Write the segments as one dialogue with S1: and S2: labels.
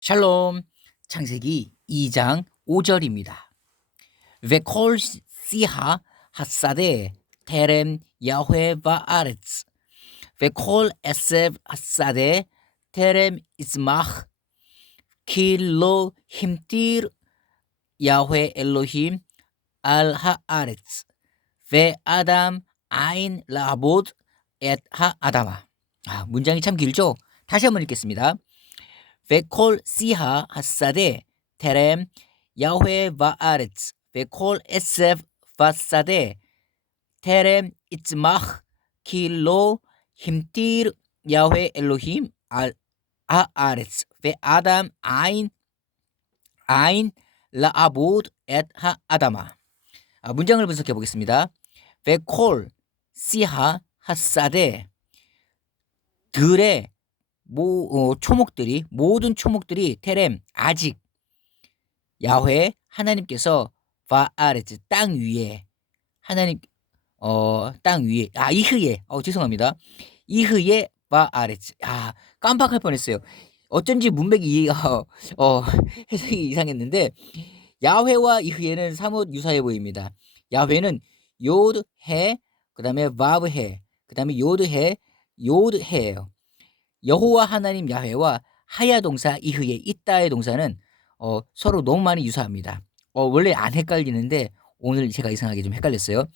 S1: 샬롬 창세기 2장 5절입니다. וכל 시하 핫사데 테렘 야훼 바아레츠 וכל 에셉 핫사데 테렘 이스마흐 킬로 힘띠르 야훼 엘로힘 알 하아레츠 ve아담 아인 라보드 엣 하아다마 아, 문장이 참 길죠? 다시 한번 읽겠습니다. וכל 시하 השדה טרם יהווה בארץ, וכל עשב בשדה טרם יצמח, כי לא המטיר יהווה אלוהים על הארץ, ואדם אין אין לעבוד את האדמה. 아, 문장을 분석해 보겠습니다. וכל 시하 השדה 들의 모 어, 초목들이 모든 초목들이 테렘 아직 야훼 하나님께서 바아레츠 땅 위에 하나님 어 땅 위에 아 이흐에 어 죄송합니다. 이흐에 바아레츠 아 깜빡할 뻔했어요. 어쩐지 문맥이 어, 어 해석이 이상했는데 야훼와 이흐에는 사뭇 유사해 보입니다. 야훼는 요드해 그다음에 바브해 그다음에 요드해 요드해예요 여호와 하나님 야훼와 하야 동사 이후에 있다의 동사는 어, 서로 너무 많이 유사합니다. 어, 원래 안 헷갈리는데 오늘 제가 이상하게 좀 헷갈렸어요.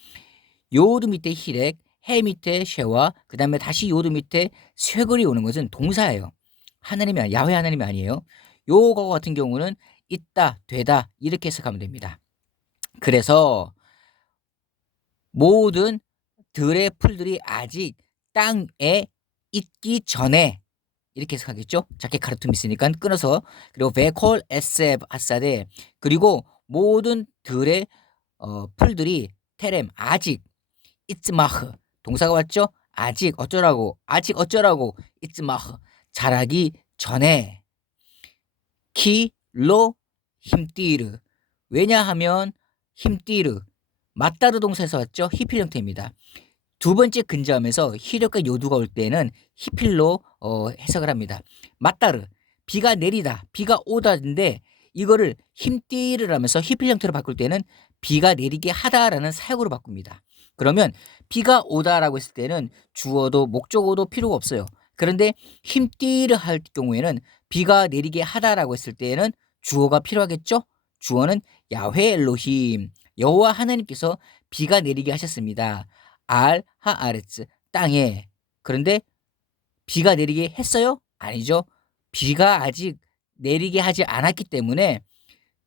S1: 요드 밑에 히렉, 해 밑에 쉐와 그 다음에 다시 요드 밑에 쇠글이 오는 것은 동사예요. 하나님이 야훼 하나님이 아니에요. 요거 같은 경우는 있다, 되다 이렇게 해석하면 됩니다. 그래서 모든 들의 풀들이 아직 땅에 있기 전에 이렇게 해석하겠죠. 작게 카르툼 있으니까 끊어서 그리고 베콜 에세브 아사데 그리고 모든 들의 어, 풀들이 테렘 아직 이츠마흐 동사가 왔죠. 아직 어쩌라고 아직 어쩌라고 이츠마흐 자라기 전에 키로 힘띠르 왜냐하면 힘띠르 맞다르 동사에서 왔죠. 히필 형태입니다. 두 번째 근자음에서 히력과 요두가 올 때는 히필로 어, 해석을 합니다. 맞다르 비가 내리다 비가 오다인데 이거를 힘띠를 하면서 히필 형태로 바꿀 때는 비가 내리게 하다라는 사역으로 바꿉니다. 그러면 비가 오다라고 했을 때는 주어도 목적어도 필요가 없어요. 그런데 힘띠를 할 경우에는 비가 내리게 하다라고 했을 때에는 주어가 필요하겠죠? 주어는 야훼 엘로힘 여호와 하나님께서 비가 내리게 하셨습니다. 알 하아레츠 땅에 그런데 비가 내리게 했어요? 아니죠. 비가 아직 내리게 하지 않았기 때문에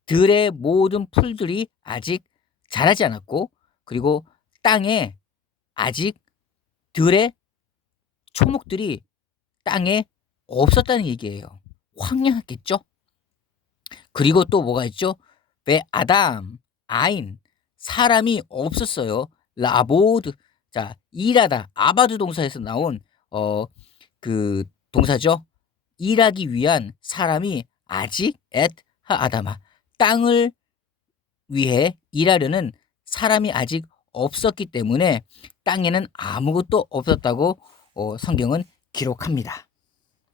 S1: 들의 모든 풀들이 아직 자라지 않았고 그리고 땅에 아직 들의 초목들이 땅에 없었다는 얘기예요. 황량했겠죠? 그리고 또 뭐가 있죠? 왜 아담, 아인, 사람이 없었어요. 라보드, 자, 일하다 아바드 동사에서 나온 어 그 동사죠. 일하기 위한 사람이 아직 앳 하아다마 땅을 위해 일하려는 사람이 아직 없었기 때문에 땅에는 아무것도 없었다고 어, 성경은 기록합니다.